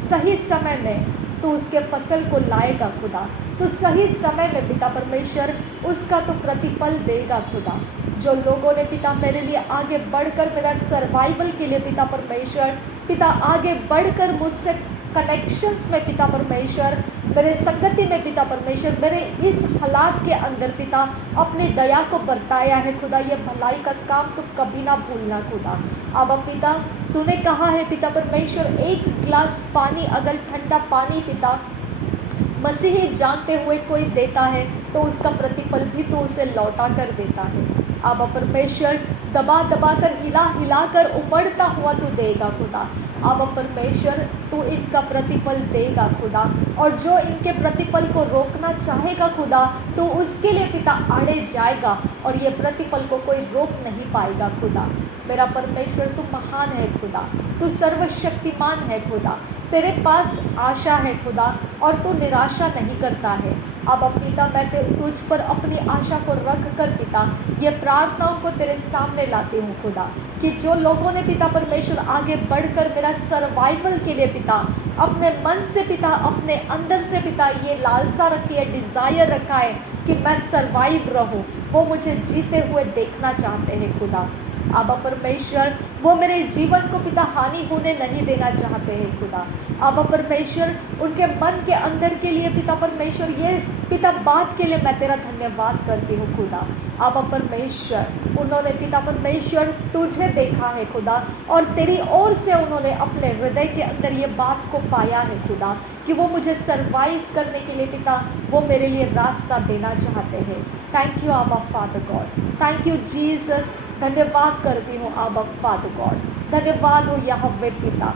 सही समय में तू उसके फसल को लाएगा खुदा। तो सही समय में पिता परमेश्वर उसका तो प्रतिफल देगा खुदा। जो लोगों ने पिता मेरे लिए आगे बढ़कर, मेरा सर्वाइवल के लिए पिता परमेश्वर, पिता आगे बढ़कर मुझसे कनेक्शंस में पिता परमेश्वर, मेरे संगति में पिता परमेश्वर, मेरे इस हालात के अंदर पिता अपनी दया को बरताया है खुदा। ये भलाई का काम तो कभी ना भूलना खुदा। अब पिता तूने कहा है पिता परमेश्वर, एक गिलास पानी अगर ठंडा पानी पिता मसीही जानते हुए कोई देता है तो उसका प्रतिफल भी तो उसे लौटा कर देता है। अब परमेश्वर दबा दबा कर, हिला हिला कर उमड़ता हुआ तू देगा खुदा। अब परमेश्वर तू इनका प्रतिफल देगा खुदा, और जो इनके प्रतिफल को रोकना चाहेगा खुदा तो उसके लिए पिता आड़े जाएगा और ये प्रतिफल को कोई रोक नहीं पाएगा खुदा। मेरा परमेश्वर तू महान है खुदा, तू सर्वशक्तिमान है खुदा, तेरे पास आशा है खुदा और तू निराशा नहीं करता है। अब पिता मैं तुझ पर अपनी आशा को रख कर पिता ये प्रार्थनाओं को तेरे सामने लाती हूँ खुदा, कि जो लोगों ने पिता परमेश्वर आगे बढ़कर मेरा सर्वाइवल के लिए पिता अपने मन से पिता, अपने अंदर से पिता ये लालसा रखी है, डिज़ायर रखा है कि मैं सर्वाइव रहूँ, वो मुझे जीते हुए देखना चाहते हैं खुदा। आबा परमेश्वर वो मेरे जीवन को पिता हानि होने नहीं देना चाहते हैं खुदा। आबा परमेश्वर उनके मन के अंदर के लिए पिता परमेश्वर ये पिता बात के लिए मैं तेरा धन्यवाद करती हूँ खुदा। आबा परमेश्वर उन्होंने पिता परमेश्वर तुझे देखा है खुदा, और तेरी ओर से उन्होंने अपने हृदय के अंदर ये बात को पाया है खुदा कि वो मुझे सर्वाइव करने के लिए पिता वो मेरे लिए रास्ता देना चाहते हैं। थैंक यू आबा father God, thank you Jesus. धन्यवाद करती हूँ आबा फादर गॉड, धन्यवाद हो यहोवे पिता,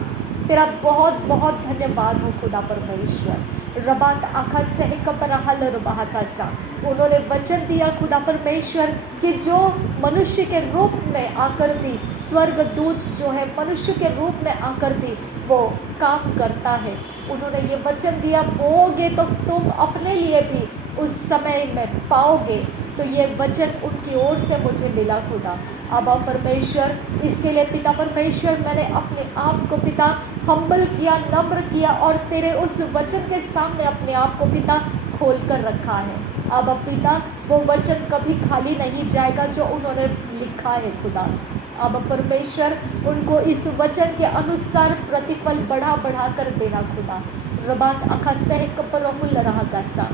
तेरा बहुत बहुत धन्यवाद हो खुदा परमेश्वर। रबात आखा सहक परहल रबाहकासा, उन्होंने वचन दिया खुदा परमेश्वर कि जो मनुष्य के रूप में आकर भी, स्वर्ग दूत जो है मनुष्य के रूप में आकर भी वो काम करता है। उन्होंने ये वचन दिया, बोओगे तो तुम अपने लिए भी उस समय में पाओगे। तो ये वचन उनकी ओर से मुझे मिला खुदा। अब परमेश्वर इसके लिए पिता परमेश्वर मैंने अपने आप को पिता हम्बल किया, नम्र किया और तेरे उस वचन के सामने अपने आप को पिता खोल कर रखा है। अब पिता वो वचन कभी खाली नहीं जाएगा जो उन्होंने लिखा है खुदा। अब परमेश्वर उनको इस वचन के अनुसार प्रतिफल बढ़ा बढ़ा कर देना खुदा। रबात अखा सह कपरहुल रहा कसा,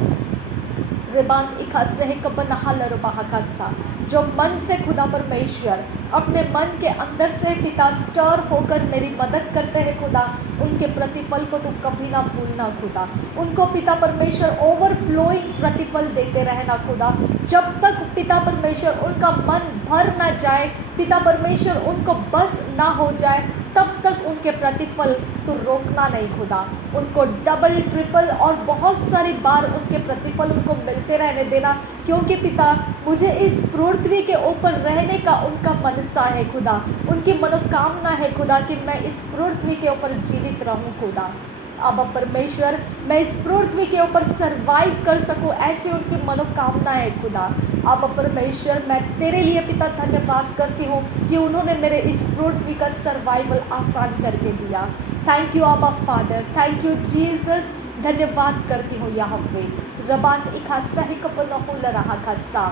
रिबांत इखा सह कपनहल रहा कसा, जो मन से खुदा परमेश्वर अपने मन के अंदर से पिता स्टर होकर मेरी मदद करते हैं खुदा, उनके प्रतिफल को तू कभी ना भूलना खुदा। उनको पिता परमेश्वर ओवरफ्लोइंग प्रतिफल देते रहना खुदा। जब तक पिता परमेश्वर उनका मन भर ना जाए, पिता परमेश्वर उनको बस ना हो जाए, तब तक उनके प्रतिफल तो रोकना नहीं खुदा। उनको डबल ट्रिपल और बहुत सारी बार उनके प्रतिफल उनको मिलते रहने देना, क्योंकि पिता मुझे इस पृथ्वी के ऊपर रहने का उनका मनसा है खुदा। उनकी मनोकामना है खुदा कि मैं इस पृथ्वी के ऊपर जीवित रहूं खुदा। अब परमेश्वर मैं इस पृथ्वी के ऊपर सरवाइव कर सकूं, ऐसी उनकी मनोकामना है खुदा। अब परमेश्वर मैं तेरे लिए पिता धन्यवाद करती हूँ कि उन्होंने मेरे इस पृथ्वी का सर्वाइवल आसान करके दिया। थैंक यू आबा फादर, थैंक यू जीसस। धन्यवाद करती हूँ यहोवे। रबात इखा सहिक पनहुल रहा खसा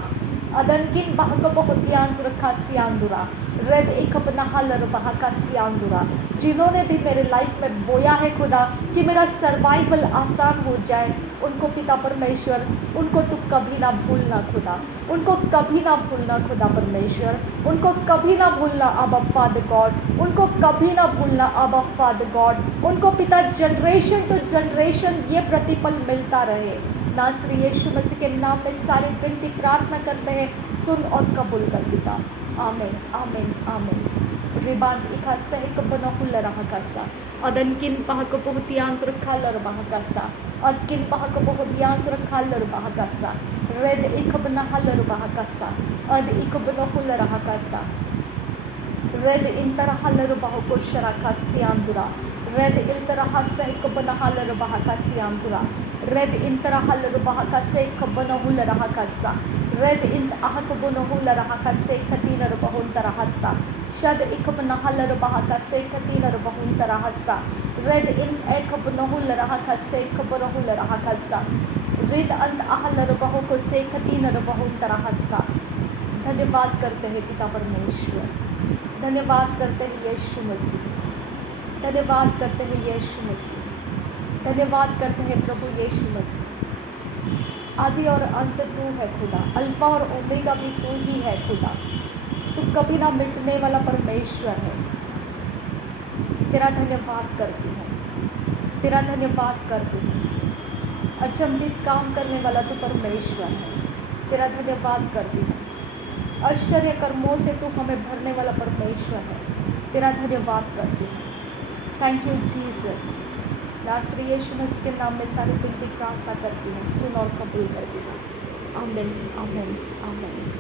अदनकिन bahaka pohtiyantura kasiयांदुरा रेद एक अपना हलर बहा कसियांदुरा, जिन्होंने भी मेरे लाइफ में बोया है खुदा कि मेरा सर्वाइवल आसान हो जाए, उनको पिता परमेश्वर, उनको तू कभी ना भूलना खुदा, उनको कभी ना भूलना खुदा परमेश्वर, उनको कभी ना भूलना आबा फादर गॉड, उनको कभी ना भूलना आबा फादर गॉड, उनको पिता जनरेशन टू जनरेशन ये प्रतिफल मिलता रहे। नासरी यीशु मसीह के नाम में सारी विनती प्रार्थना करते हैं, सुन और कबूल कर पिता। आमीन आमीन आमीन। रिबांत इखा सहक बनहुल रहा कसा अदनकिन पहक बहुतियांतर खालर बहा कसा अदकिन पहक बहुतियांतर खालर बहा कसा रेद इख बनहलर बहा कसा अद इख बनहुल रहा कसा रेद इंतर हलर बहा कोशरा कसियांदुरा रेद इंतर हसक बनहलर बहा कसियांदुरा रेद इंतर हलर बहा कसेक बनहुल रहा कसा रेद इंत ahak बनहुल रहा कसे खतीनर बहुंतर हसा शद इख बनहलर बहा कसे खतीनर बहुंतर हसा रेद इंत एक बनहुल रहा कसे खबरहुल रहा कसा रेद अंत आहलर बहु को से खतीनर बहुंतर हसा। धन्यवाद करते हैं पिता परमेश्वर, धन्यवाद करते हैं यीशु मसीह, धन्यवाद करते हैं यीशु मसीह, धन्यवाद करते हैं प्रभु यीशु मसीह। आदि और अंत तू है खुदा, अल्फा और ओमेगा भी तू ही है खुदा, तू कभी ना मिटने वाला परमेश्वर है। तेरा धन्यवाद करती हूँ, तेरा धन्यवाद करती हूँ। अचंभित काम करने वाला तू परमेश्वर है, तेरा धन्यवाद करती हूँ। आश्चर्य कर्मों से तू हमें भरने वाला परमेश्वर है, तेरा धन्यवाद करती हूँ। Thank you Jesus. नासरी यीशु मसीह के नाम में सारी विनती प्रार्थना करती हूँ, सुन और कबूल कर दिया। आमीन आमीन आमीन।